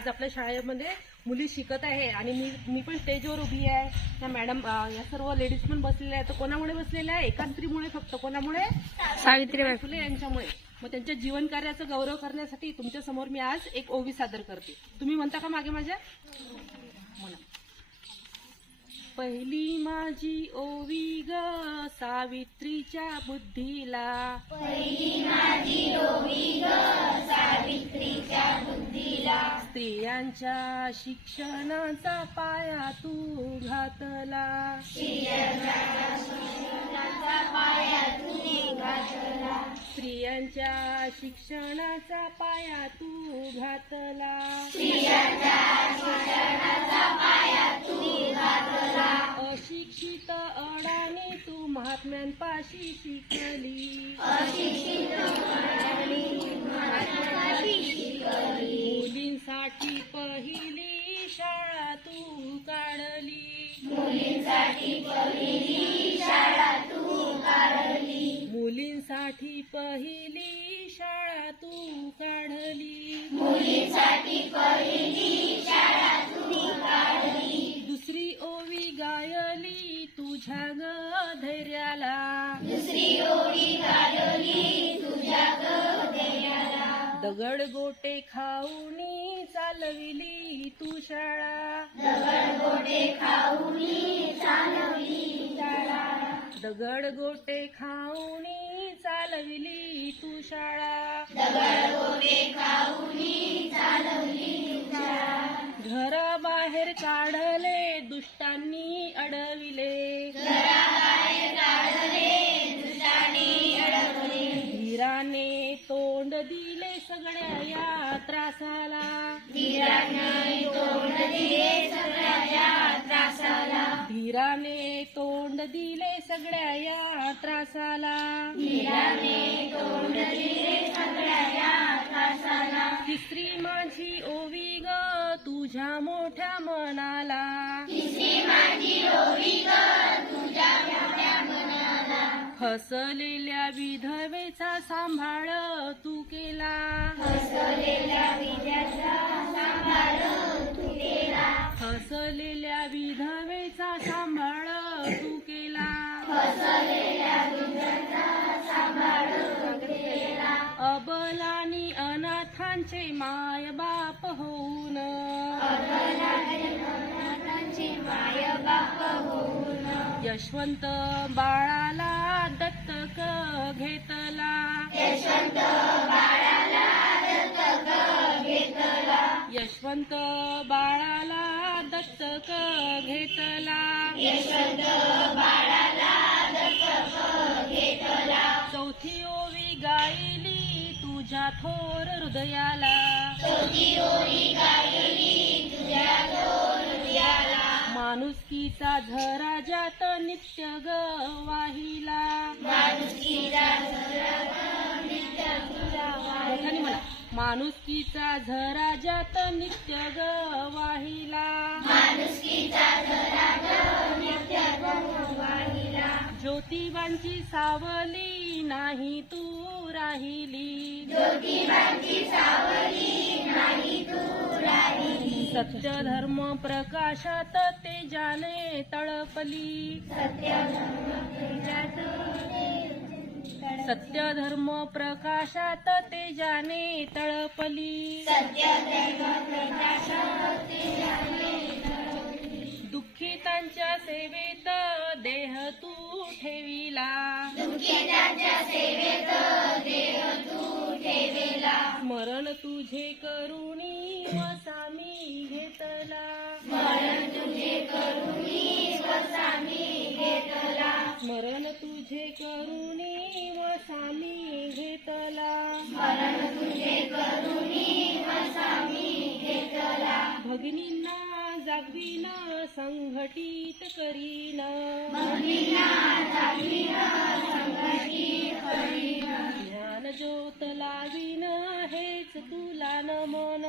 आज आपल्या शाळेमध्ये मुली शिकत आहे आणि मी पण स्टेजवर उभी आहे. त्या मॅडम या सर्व लेडीज पण बसलेल्या आहेत. तर कोणामुळे बसलेल्या आहे? एका स्त्रीमुळे, फक्त कोणामुळे? सावित्रीबाई फुले यांच्यामुळे. मग त्यांच्या जीवन कार्याचा गौरव करण्यासाठी तुमच्या समोर मी आज एक ओवी सादर करते. तुम्ही म्हणता का मागे माझ्या? म्हणा. पहिली माझी ओवी ग सावित्रीच्या बुद्धीला, पहिली माझी ओवी ग सावित्रीच्या बुद्धीला, स्त्रियांच्या शिक्षणाचा पाया तू घातला, स्त्रियांच्या शिक्षणाचा पाया तू घातला, स्त्रियांच्या शिक्षणाचा पाया तू घातला, स्त्रियांच्या शिक्षणाचा पाया तू घातला, अशिक्षित अडाणी तू महात्म्यांपाशी शिकली, अशिक्षित अडाणी महात्म्यांपाशी शिकली, मुलींसाठी पहिली शाळा तू काढली, मुलींसाठी पहिली शाळा तू काढली, मुलींसाठी पहिली शाळा तू काढली, मुलींसाठी पहिली शाळा तू काढली, दुसरी ओवी गायली तुझ्या ग धैर्याला, दुसरी ओवी गायली तुझ्या धैर्याला, दगड गोटे खाऊनी चालविली तू शाळा, दगड गोटे खाऊनी चालवली शाळा, दगड गोटे खाऊनी चालविली तू शाळा, दगड गोटे खाऊनी चालवली शाळा, घराबाहेर काढले दुष्टांनी अडविले, घराबाहेर काढले दुष्टांनी अडवले, धीराने तोंड दिले सगळ्या या त्रासाला, धीराने तोंड दिले सगळ्या या त्रासाला, धीराने तोंड दिले सगळ्या या त्रासाला, धीराने तोंड दिले सगळ्या या त्रासाला, तिसरी माझी ओवी ग तुझ्या मोठ्या मनाला, तिसरी माझी ओवी ग तुझ्या मोठ्या मनाला, हसलेल्या विधवेचा सांभाळ तू केला, हसलेल्या विद्याचा सांभाळ तू केला, हसलेल्या विधवेचा सांभाळ तू केला, हसलेल्या विद्याचा सांभाळ तू केला, अबलानी अनाथांचे माय बाप होऊन, अनाथांचे माय बाप होऊन, यशवंत बाळाला दत्तक घेतला, यशवंत बाळाला दत्तक घेतला, यशवंत बाळाला दत्तक घेतला, यशवंत बाळाला दत्तक घेतला, चौथी ओवी गायली तुझ्या थोर हृदयाला, चौथी ओवी गायली तुझ्या थोर हृदयाला, माणुसकीचा झरा ज्यात नित्य ग वाहिला, माणुसकीचा झरा नित्य तुझा मोठ्याने म्हणा, माणुसकीचा झरा ज्यात नित्य ग वाहिला, माणुसकीचा झरा नित्य वाहिला, ज्योतिबांची सावली नाही तू राहिली, ज्योतिबांची सावली नाही तू राहिली, सत्य धर्म प्रकाशात तेजाने तळपली, सत्य धर्म प्रकाशात तेजाने तळपली, सत्य धर्म प्रकाशात तेजाने दुःखितांच्या सेवेत देह तू ठेविला, दुःखितांच्या सेवेत देह तू ठेविला, स्मरण तुझे करुणी वसामी घेतला, स्मरण तुझे करुणी वसामी घेतला, स्मरण तुझे करुणी वसामी घेतला, स्मरण तुझे करुणी वसामी घेतला, भगिनींना जागविन संघटित करीन, भगिनींना जागविन संघटित करीन, ज्ञान ज्योत लावीन हेच तुला नमन,